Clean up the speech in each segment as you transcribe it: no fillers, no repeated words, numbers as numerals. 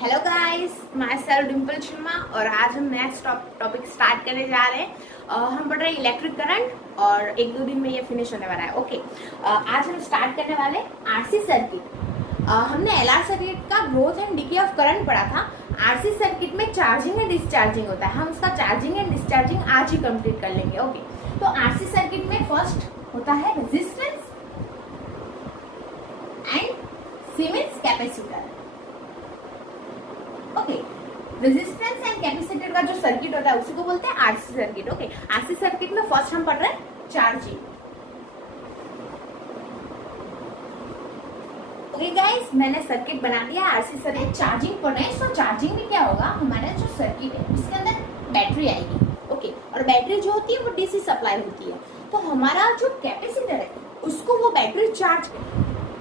Hello guys, my self Dimple Sharma और आज हम नेक्स्ट टॉपिक स्टार्ट करने जा रहे हैं। हम पढ़ रहे हैं इलेक्ट्रिक करंट और एक दो दिन में ये फिनिश होने वाला है। ओके, आज हम स्टार्ट करने वाले आरसी सर्किट। हमने एलआर सर्किट का growth and decay of current पढ़ा था। आरसी सर्किट में चार्जिंग एंड डिस्चार्जिंग होता है। हम उसका चार्जिंग एंड डिस्चार्जिंग आज ही कंप्लीट कर लेंगे। ओके, तो आरसी सर्किट में फर्स्ट होता है resistance and siemens capacitor. Okay, resistance and capacitor का जो सर्किट होता है उसी को बोलते हैं RC circuit. Okay, RC circuit में फर्स्ट हम पढ़ रहे हैं चार्जिंग। ओके गाइस, मैंने सर्किट बना दिया आरसी सर्किट। चार्जिंग पढ़ रहे हैं, तो चार्जिंग में क्या होगा, हमारा जो सर्किट है उसके अंदर बैटरी आएगी। ओके, और बैटरी जो होती है वो डीसी सप्लाई होती है। तो हमारा जो कैपेसिटर है उसको वो बैटरी चार्ज,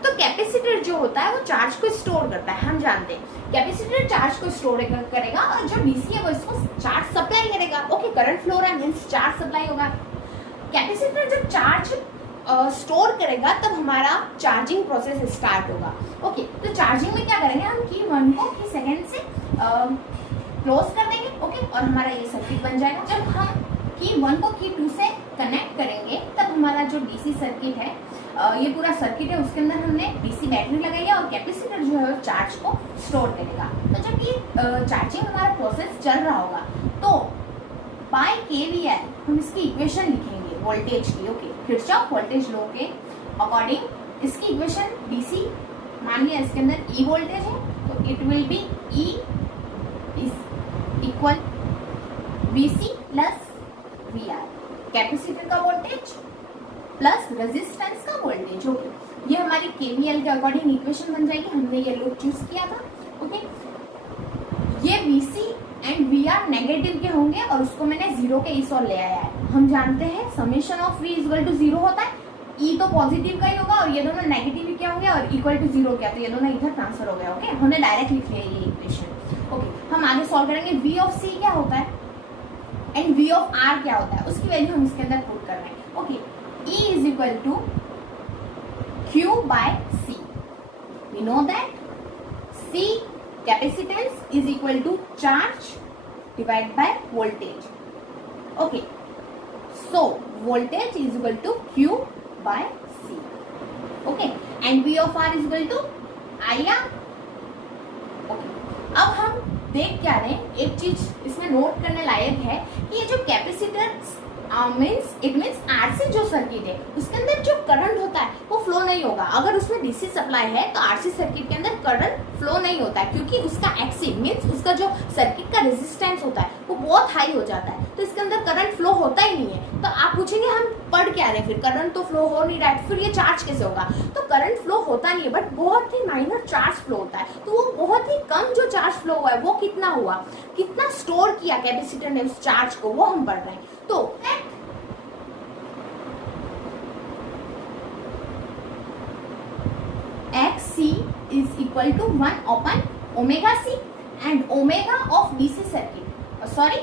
तो कैपेसिटर जो होता है वो चार्ज को स्टोर करता है। हम जानते हैं कैपेसिटर चार्ज को स्टोर करेगा और जो डीसी है वो इसको चार्ज सप्लाई करेगा। ओके, करंट फ्लो रहा है मींस चार्ज सप्लाई होगा। कैपेसिटर जब चार्ज स्टोर करेगा तब हमारा चार्जिंग प्रोसेस स्टार्ट होगा। ओके, तो चार्जिंग में क्या करेंगे, हम की 1 को की सेकेंड से क्लोज कर देंगे। ओके, और हमारा ये सर्किट बन जाएगा। जब हम की 1 को की 2 से कनेक्ट करेंगे तब हमारा जो डीसी सर्किट है, ये पूरा सर्किट है, उसके अंदर हमने डीसी बैटरी लगाई है और कैपेसिटर जो है चार्ज को स्टोर करेगा। तो जब ये चार्जिंग हमारा प्रोसेस चल रहा होगा तो बाय केवीएल हम इसकी इक्वेशन लिखेंगे वोल्टेज की। ओके, किरचॉफ वोल्टेज लॉ के अकॉर्डिंग इसकी इक्वेशन डीसी, मान लिया इसके अंदर ई वोल्टेज है तो it will be E is equal VC plus VR, capacitor का वोल्टेज प्लस रेजिस्टेंस का वोल्टेज। ओके, ये हमारी केवीएल के अकॉर्डिंग इक्वेशन बन जाएगी। हमने ये लूप चूज किया था। ओके, ये वीसी एंड वीआर नेगेटिव के होंगे और उसको मैंने जीरो के इस और ले आया है। हम जानते हैं summation of V equal to zero होता है। ई तो पॉजिटिव का ही होगा और ये दोनों नेगेटिव क्या होंगे और इक्वल टू जीरो क्या, तो ये दोनों इधर ट्रांसफर हो गया। ओके, हमने डायरेक्ट लिख लिया ये इक्वेशन। ओके, हम आगे सॉल्व करेंगे। वी ऑफ सी क्या होता है एंड वी ऑफ आर क्या होता है, उसकी वैल्यू हम इसके अंदर पुट कर रहे हैं। Okay, E is equal to Q by C. We know that C capacitance is equal to charge divided by voltage. Okay, so voltage is equal to Q by C. Okay, and V of R is equal to IR. Okay, अब हम देख क्या रहे हैं, एक चीज इसमें note करने लायक है कि ये जो कैपेसिटर इट मीन्स आरसी जो सर्किट है उसके अंदर जो करंट होता है वो फ्लो नहीं होगा। अगर उसमें डीसी सप्लाई है तो आरसी सर्किट के अंदर करंट फ्लो नहीं होता है, क्योंकि उसका एक्सी मीन्स उसका जो सर्किट का रेजिस्टेंस होता है वो बहुत हाई हो जाता है, तो इसके अंदर करंट फ्लो होता ही नहीं है। तो आप पूछेंगे हम पढ़ क्या रहे, फिर करंट तो फ्लो हो नहीं रहा है, फिर ये चार्ज कैसे होगा। तो करंट फ्लो होता नहीं है, बट बहुत ही माइनर चार्ज फ्लो होता है। तो वो बहुत ही कम जो चार्ज फ्लो हुआ है वो कितना हुआ, कितना स्टोर किया कैपेसिटर ने उस चार्ज को, वो हम पढ़ रहे हैं। तो XC is equal to 1 upon omega C and omega of DC circuit, sorry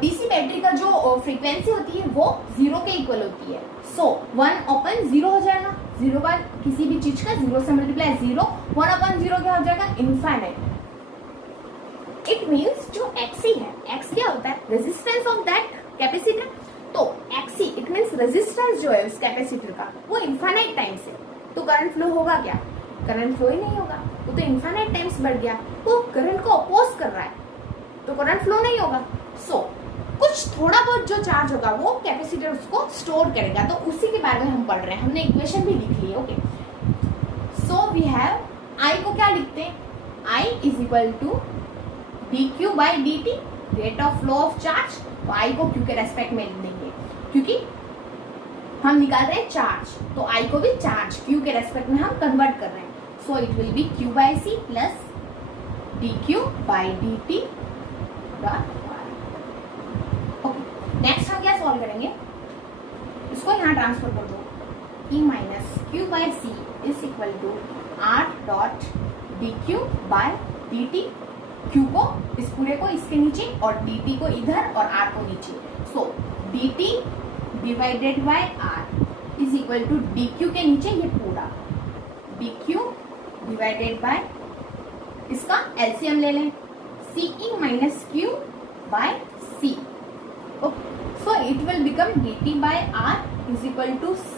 DC battery का जो फ्रीक्वेंसी होती है वो 0 के इक्वल होती है। सो 1 अपॉन 0 हो जाएगा, 0 बार किसी भी चीज का 0 से मल्टीप्लाई 0, 1 अपॉन 0 क्या हो जाएगा, इनफाइनाइट। इट मीन्स जो XC है, X क्या होता है, रेजिस्टेंस ऑफ दैट कैपेसिटर। तो XC इट मीन्स रेजिस्टेंस जो है उस कैपेसिटर का वो इनफाइनाइट टाइम से, तो करंट फ्लो होगा क्या, करंट फ्लो ही नहीं होगा, वो तो इनफाइनाइट टाइम्स बढ़ गया, वो करंट को अपोज कर रहा है तो करंट फ्लो नहीं होगा। सो कुछ थोड़ा बहुत जो चार्ज होगा वो कैपेसिटर उसको स्टोर करेगा, तो उसी के बारे में हम पढ़ रहे हैं। हमने इक्वेशन भी लिख ली है। Okay, so we have I को क्या लिखते हैं, I is equal to D Q by D T, rate of flow of charge. तो आई को क्यू के रेस्पेक्ट में लिख देंगे क्योंकि हम निकाल रहे हैं चार्ज, तो आई को भी चार्ज क्यू के रेस्पेक्ट में हम कन्वर्ट कर रहे हैं। So it will be Q by C plus D Q by D T dot. Okay, next हम क्या सॉल्व करेंगे, इसको यहाँ ट्रांसफर कर दो, E minus Q by C is equal to R dot D Q by D T. Q को इस पूरे को इसके नीचे और डी टी को इधर और आर को नीचे। So D T divided by R is equal to D Q के नीचे ये पूरा डी क्यू डिवाइडेड बाय इसका एलसीएम ले लें, CE minus Q by C. So it will become dt by R is equal to C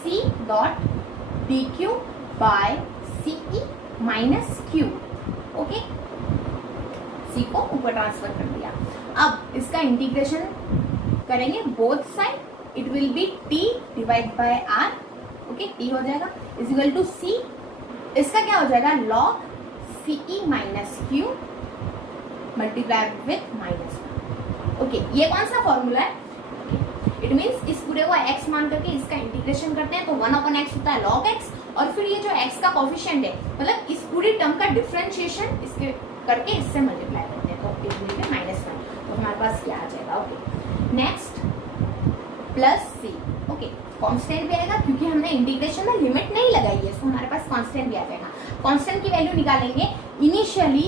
dot dq by CE minus Q. Okay, C को ऊपर transfer कर दिया. अब इसका इंटीग्रेशन करेंगे both side, it will B T divide by R. Okay, T हो जाएगा is equal to C. इसका क्या हो जाएगा, log CE minus Q multiply with minus. Okay, ये कौन सा फॉर्मूला है? इट मीन्स इस पूरे को x मान करके इसका इंटीग्रेशन करते हैं तो 1/x होता है log x, और फिर ये जो x का कोफिशिएंट है, मतलब इस पूरी टर्म का डिफरेंशिएशन इसके करके इससे मल्टीप्लाई करते हैं तो इट विल बी -1. तो हमारे पास क्या आ जाएगा? Okay, next plus C. Okay, constant भी आएगा क्योंकि हमने इंटीग्रेशन में लिमिट नहीं लगाई है, तो हमारे पास कांस्टेंट भी आ जाएगा. कांस्टेंट की वैल्यू निकालेंगे initially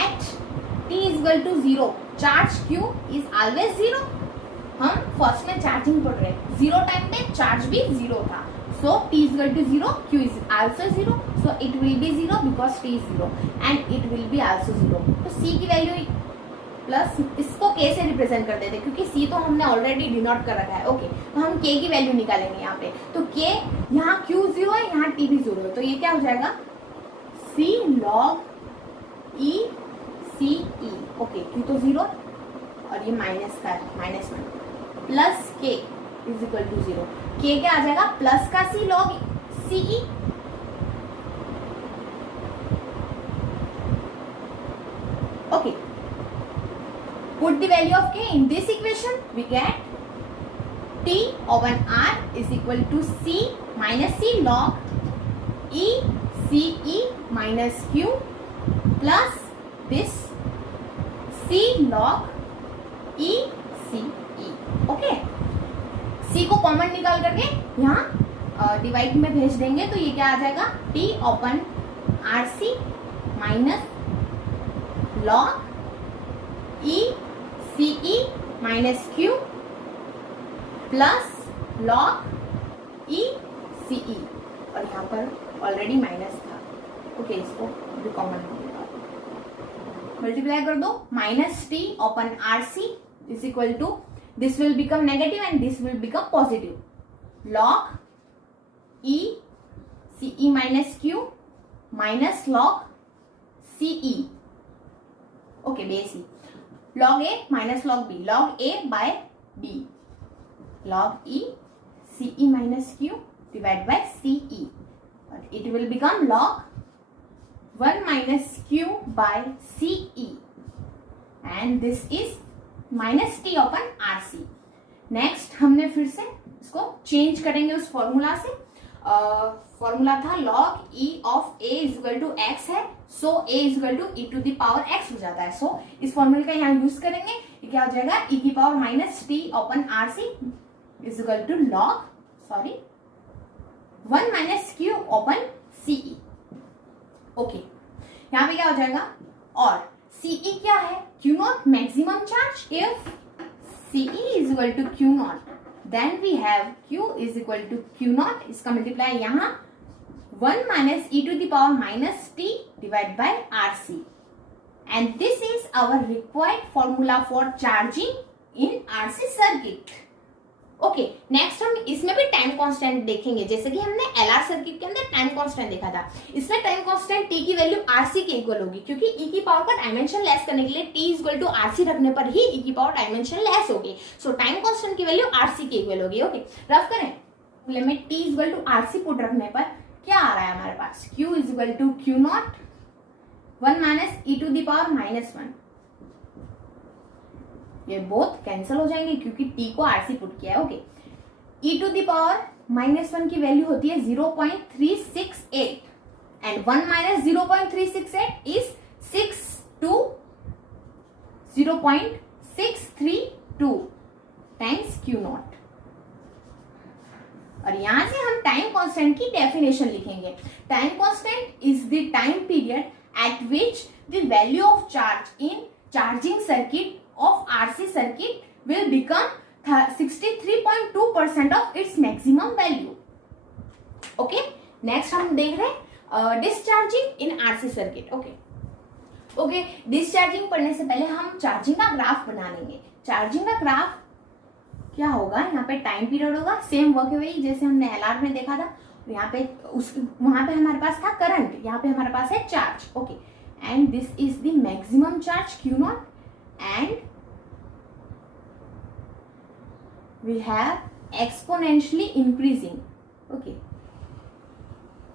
at t is equal to 0. Charge Q is always 0. हम फर्स्ट में चार्जिंग पढ़ रहे हैं, 0 टाइम पे चार्ज भी 0 था, so t is equal to 0, Q is also 0, so it will be 0 because t is 0 and it will be also 0. तो C की वैल्यू प्लस इसको K से रिप्रेजेंट कर देते क्योंकि C तो हमने ऑलरेडी डिनोट कर रखा है. ओके, तो हम K की वैल्यू निकालेंगे यहाँ पे, तो K यहाँ Q 0 है, यहाँ T भी 0 है, तो ये क्या हो जाएगा, C log E CE. Okay, Q तो 0 और ये माइनस का -1 plus K is equal to 0. K क्या आ जाएगा, प्लस का C log CE. Okay, put the value of K in this equation, we get T over R is equal to C minus C log E CE minus Q plus this C log E CE. Okay, C को common निकाल करके यहाँ divide में भेज देंगे तो ये क्या आ जाएगा, T upon RC minus log E CE minus Q plus log E CE, और यहाँ पर ऑलरेडी माइनस था. ओके, इसको भी कॉमन मल्टीप्लाई कर दो, minus T upon RC is equal to this will become negative and this will become positive, log E CE minus Q minus log CE. Okay, base E log A minus log B, log A by B, log E CE minus Q divide by CE, और it will become log 1 minus Q by CE and this is minus T upon RC. Next हमने फिर से इसको change करेंगे उस formula से. Formula था log E of A is equal to x है, so A is equal to e to the power x हो जाता है. so इस फॉर्मूले का यहाँ यूज करेंगे, ये क्या हो जाएगा, e की power minus T upon RC is equal to log 1 minus Q upon CE. Okay, यहाँ पे क्या हो जाएगा, और CE क्या है, Q not maximum charge. If CE is equal to Q not then we have Q is equal to Q not, इसका multiply यहाँ 1 minus e to the power minus T divided by RC, and this is our required formula for charging in RC circuit. Okay, next हम इसमें भी time constant देखेंगे, जैसे कि हमने LR circuit के अंदर टाइम कांस्टेंट देखा था. इसमें टाइम कांस्टेंट T की वैल्यू RC के इक्वल होगी क्योंकि E की पावर का डायमेंशन लेस करने के लिए T is equal to RC रखने पर ही E की पावर डायमेंशन लेस होगी. सो टाइम कांस्टेंट की वैल्यू RC के इक्वल होगी. ओके, रफ करें, limit T is equal to RC put रखने पर क्या आ रहा है हमारे पास, Q is equal to Q not 1 minus e to the power -1. ये बोथ कैंसिल हो जाएंगे क्योंकि T को RC पुट किया है. Okay, e to the power -1 की वैल्यू होती है 0.368 and 1 minus 0.368 is 6 to 0.632 times Q not. और यहां से हम टाइम कांस्टेंट की डेफिनेशन लिखेंगे. Time constant is the time period at which the value of charge in charging circuit of RC circuit will become 63.2% of its maximum value. Okay, next हम देख रहे हैं डिस्चार्जिंग इन आरसी सर्किट। ओके, डिस्चार्जिंग पढ़ने से पहले हम charging का graph बना लेंगे। चार्जिंग का ग्राफ क्या होगा, यहाँ पे टाइम पीरियड होगा, सेम वर्क वे जैसे हमने एलआर में देखा था। यहाँ पे वहां पे हमारे पास था करंट, यहाँ पे हमारे पास है charge. Okay, and this is the maximum charge Q not and we have exponentially increasing. Okay,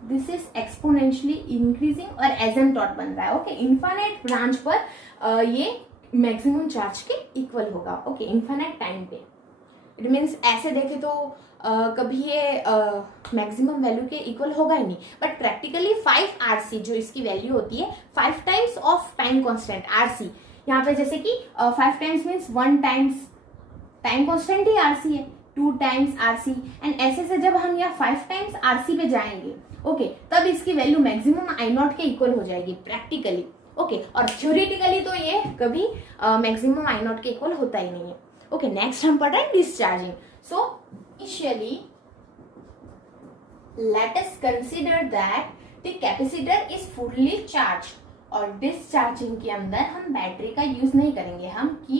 this is exponentially increasing और एजेंटॉट बन रहा है। ओके, इनफाइनाइट ब्रांच पर ये मैक्सिमम चार्ज के इक्वल होगा। ओके, इनफाइनाइट टाइम पे इट मीन्स ऐसे देखे तो कभी ये मैक्सिमम वैल्यू के इक्वल होगा ही नहीं, बट प्रैक्टिकली 5 RC जो इसकी वैल्यू होती है 5 times of time constant RC। यहाँ पे जैसे कि 5 times means 1 times time constant ही RC है, 2 टाइम्स RC एंड ऐसे से जब हम यहाँ 5 टाइम्स RC पे जाएंगे, ओके, तब इसकी वैल्यू मैक्सिमम I नॉट के इक्वल हो जाएगी प्रैक्टिकली। ओके, और थ्योरेटिकली तो ये कभी मैक्सिमम I नॉट के इक्वल होता ही नहीं है। ओके, नेक्स्ट हम पढ़ रहे हैं discharging. So initially let us consider that the capacitor is fully charge, और डिस्चार्जिंग के अंदर हम बैटरी का यूज नहीं करेंगे, हम की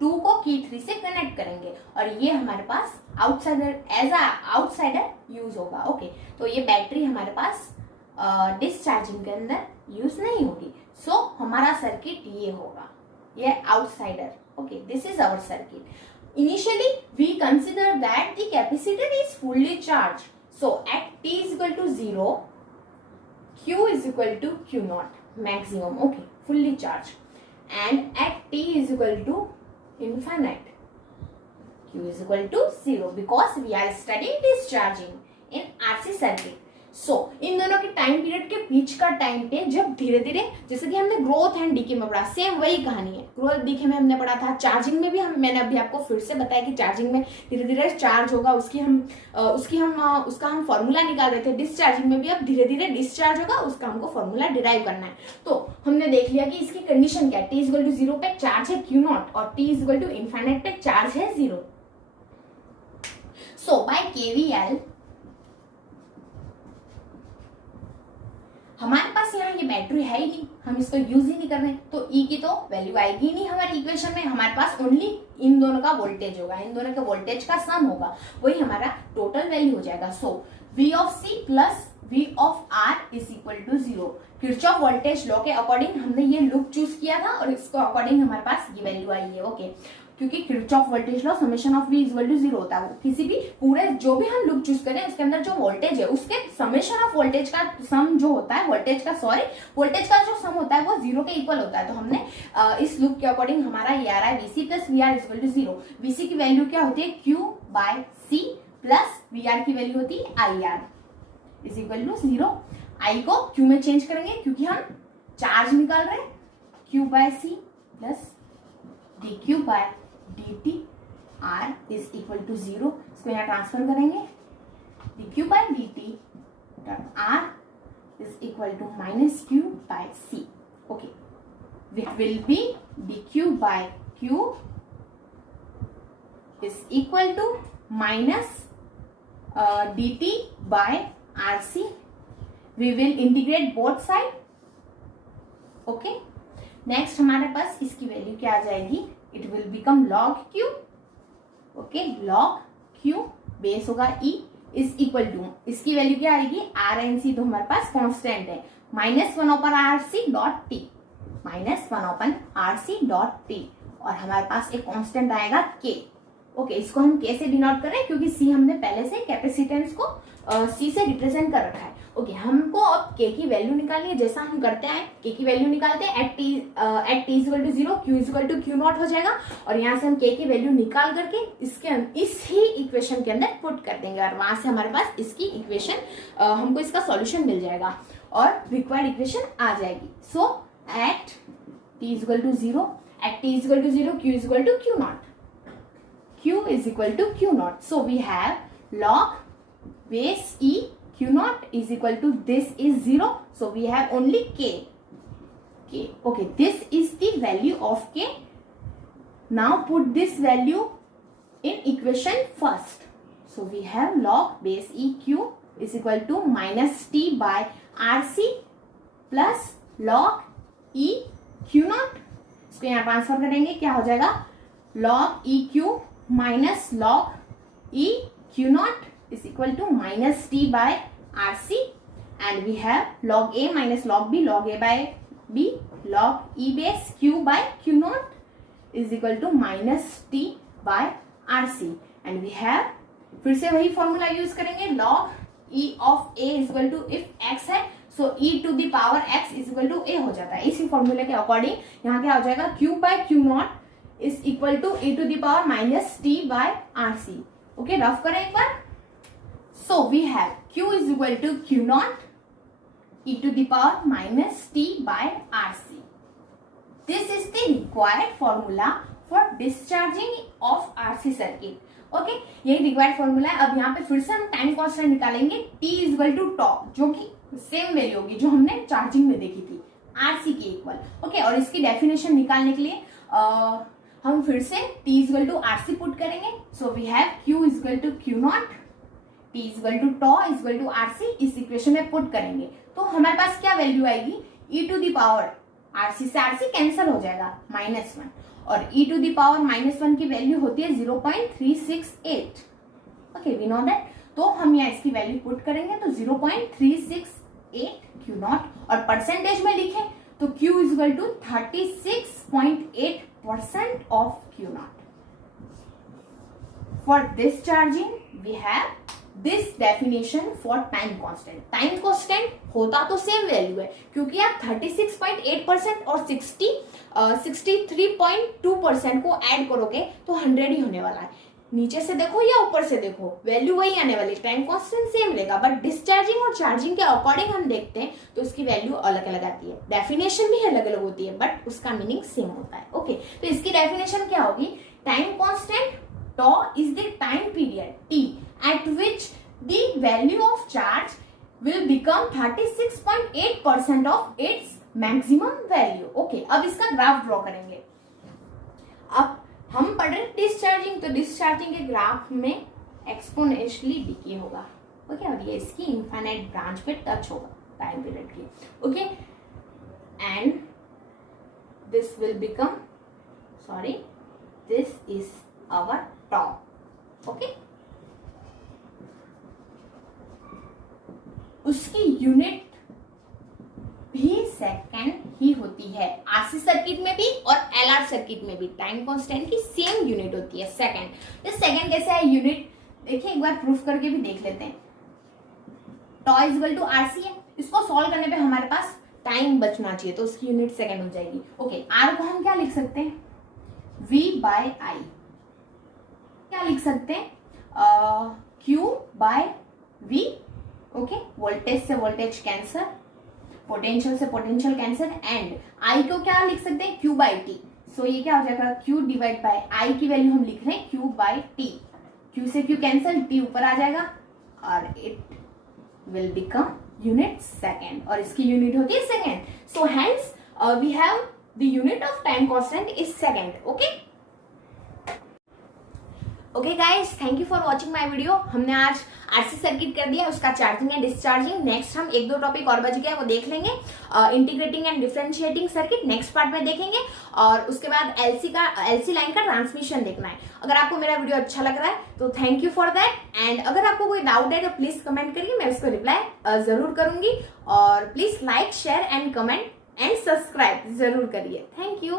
2 को की 3 से कनेक्ट करेंगे और ये हमारे पास outsider as a outsider use होगा। ओके, तो ये बैटरी हमारे पास डिस्चार्जिंग के अंदर यूज नहीं होगी। सो हमारा सर्किट ये होगा, ये outsider. Okay, this is our circuit. Initially, we consider that the capacitor is fully charged. So, at t is equal to 0, Q is equal to Q naught, maximum. Okay, fully charged. And at t is equal to infinite, Q is equal to 0 because we are studying discharging in RC circuit. सो इन दोनों के time period के बीच का time पे जब धीरे धीरे, जैसे कि हमने ग्रोथ एंड डीके में पढ़ा, सेम वही कहानी है। ग्रोथ डीके में हमने पढ़ा था, चार्जिंग में भी मैंने अभी आपको फिर से बताया कि चार्जिंग में धीरे धीरे चार्ज होगा, उसका हम फॉर्मूला निकाल रहे थे। डिस्चार्जिंग में भी अब धीरे धीरे डिस्चार्ज होगा, उसका हमको फॉर्मूला डिराइव करना है। तो हमने देख लिया कि इसकी कंडीशन क्या है, t इक्वल टू 0 पे चार्ज है Q नॉट और t इक्वल टू इनफाइनाइट पे चार्ज है 0। सो बाय KVL हमारे पास यहाँ ये बैटरी है ही नहीं, हम इसको यूज ही नहीं कर रहे, तो E की तो वैल्यू आएगी नहीं हमारी इक्वेशन में। हमारे पास ओनली इन दोनों का वोल्टेज होगा, इन दोनों के वोल्टेज का सम होगा, वही हमारा टोटल वैल्यू हो जाएगा। So V of C plus V of R is equal to 0। Kirchhoff voltage law के अकॉर्डिंग हमने ये लूप चूज किया था और इसको अकॉर्डिंग हमारे पास ये वैल्यू आई है। ओके, क्योंकि Kirchhoff voltage law summation of V equal to 0 होता है। किसी भी पूरे जो भी हम लूप चूज करें उसके अंदर जो वोल्टेज है उसके समेशन ऑफ वोल्टेज का सम जो होता है, वोल्टेज का जो सम होता है वो 0 के इक्वल होता है। तो हमने इस लूप के अकॉर्डिंग हमारा ये आ रहा है VC plus VR equal to 0। VC की वैल्यू क्या होती है, Q by C plus VR की वैल्यू होती है IR is equal to 0। I को Q में चेंज करेंगे क्योंकि हम चार्ज निकाल रहे हैं, Q by C plus dQ by dt R is equal to 0। इसको यहाँ ट्रांसफर करेंगे, dQ by dt R is equal to minus Q by C। Okay, which will be dQ by Q is equal to minus dt by RC। We will integrate both side. Okay, next हमारे पास इसकी value क्या आ जाएगी, it will become log Q। Okay, log Q base होगा E is equal to, इसकी value क्या आएगी, R एंड C तो हमारे पास कांस्टेंट है, -1 open RC dot T, -1 open RC dot T, और हमारे पास एक कांस्टेंट आएगा K। ओके, इसको हम K से डिनोट कर रहे हैं क्योंकि C हमने पहले से कैपेसिटेंस को C से रिप्रेजेंट कर रखा है। ओके, हमको अब K की वैल्यू निकालनी है, जैसा हम करते हैं K की वैल्यू निकालते हैं at t equal to 0, Q equal to Q not हो जाएगा और यहाँ से हम K की वैल्यू निकाल करके इस ही इक्वेशन के अंदर पुट कर देंगे और वहां से हमारे पास इसकी इक्वेशन हमको इसका सॉल्यूशन मिल जाएगा और रिक्वायर्ड इक्वेशन आ जाएगी। So at t equal to 0, at t equal to 0, Q equal to Q nought, Q is equal to Q naught. So we have log base E Q naught is equal to this is 0. So we have only K. Okay, this is the value of K. Now put this value in equation first. So we have log base E Q is equal to minus T by RC plus log E Q not, इसको यहाँ transfer करेंगे, क्या हो जाएगा log EQ minus log E Q not is equal to minus T by RC, and we have log A minus log B, log A by B, log E base Q by Q naught is equal to minus T by RC, and we have फिर से वही formula use करेंगे, log E of A is equal to, if x है so E to the power x is equal to A हो जाता है। इसी फॉर्मूले के अकॉर्डिंग यहाँ क्या हो जाएगा, Q by Q naught is equal to E to the power minus T by RC। Okay, rough करें एक बार। So we have Q is equal to Q naught e to the power minus T by RC. This is the required formula for discharging of RC circuit. Okay, यही required formula है। अब यहाँ पे फिर से हम टाइम कांस्टेंट निकालेंगे, T is equal to टॉ, जो कि सेम वैल्यू होगी जो हमने चार्जिंग में देखी थी, RC की इक्वल। ओके, और इसकी डेफिनेशन निकालने के लिए हम फिर से T is equal to RC put करेंगे। So we have Q is equal to Q nought, T is equal to tau is equal to RC, इस इक्वेशन में पुट करेंगे तो हमारे पास क्या वैल्यू आएगी, e to the power RC से RC कैंसिल हो जाएगा -1, और e टू द पावर -1 की वैल्यू होती है 0.368। Okay, we know that. तो हम यहाँ इसकी वैल्यू पुट करेंगे तो 0.368 Q नॉट, और परसेंटेज में लिखें तो Q is equal to 36.8% of Q not. For this charging we have this definition for time constant. Time constant होता तो सेम वैल्यू है, क्योंकि आप 36.8% और 63.2% को ऐड करोगे तो 100 ही होने वाला है। नीचे से देखो या ऊपर से देखो, वैल्यू वही आने वाली, टाइम कांस्टेंट सेम रहेगा, बट डिस्चार्जिंग और चार्जिंग के अकॉर्डिंग हम देखते हैं तो उसकी वैल्यू अलग अलग आती है, डेफिनेशन भी अलग अलग होती है, बट उसका मीनिंग सेम होता है। ओके, तो इसकी डेफिनेशन क्या होगी, time constant tau is the time period t at which the value of charge will become 36.8% of its maximum value। Okay, अब इसका ग्राफ ड्रॉ करेंगे। अब हम पढ़ रहे डिस्चार्जिंग, तो डिस्चार्जिंग के ग्राफ में एक्सपोनेंशियली डिके होगा। ओके, और ये इसकी इनफाइनाइट ब्रांच पे टच होगा टाइम पीरियड की। Okay, and this will become, sorry, this is our tau। Okay, उसकी यूनिट भी सेकंड ही होती है, आरसी सर्किट में भी और एलआर सर्किट में भी टाइम कांस्टेंट की सेम यूनिट होती है, सेकंड। तो सेकंड कैसे है यूनिट, देखिए एक बार प्रूफ करके भी देख लेते हैं। tau is equal to RC है, इसको सॉल्व करने पे हमारे पास टाइम बचना चाहिए तो उसकी यूनिट सेकंड हो जाएगी। ओके, R को हम क्या लिख सकते हैं, V बाय I, क्या लिख सकते हैं, Q by V। Okay, voltage से वोल्टेज कैंसर, पोटेंशियल से पोटेंशियल कैंसर, एंड I को क्या लिख सकते हैं, Q बाय T। सो ये क्या हो जाएगा, Q डिवाइड बाय I की वैल्यू हम लिख रहे हैं Q बाय T, Q से Q कैंसल, T ऊपर आ जाएगा और it will become unit second, और इसकी यूनिट होती है second. So hence we have the unit of time constant is second. Okay, okay guys, thank you for watching my video. हमने आज आरसी सर्किट कर दिया, उसका चार्जिंग एंड डिस्चार्जिंग। नेक्स्ट हम 1-2 टॉपिक और बच गए, वो देख लेंगे। Integrating and differentiating circuit next part में देखेंगे, और उसके बाद एलसी लाइन का ट्रांसमिशन देखना है। अगर आपको मेरा वीडियो अच्छा लग रहा है तो thank you for that, and अगर आपको कोई डाउट है तो प्लीज कमेंट करिए, मैं उसको रिप्लाई जरूर करूंगी। और please like, share and comment and subscribe जरूर करिए। Thank you.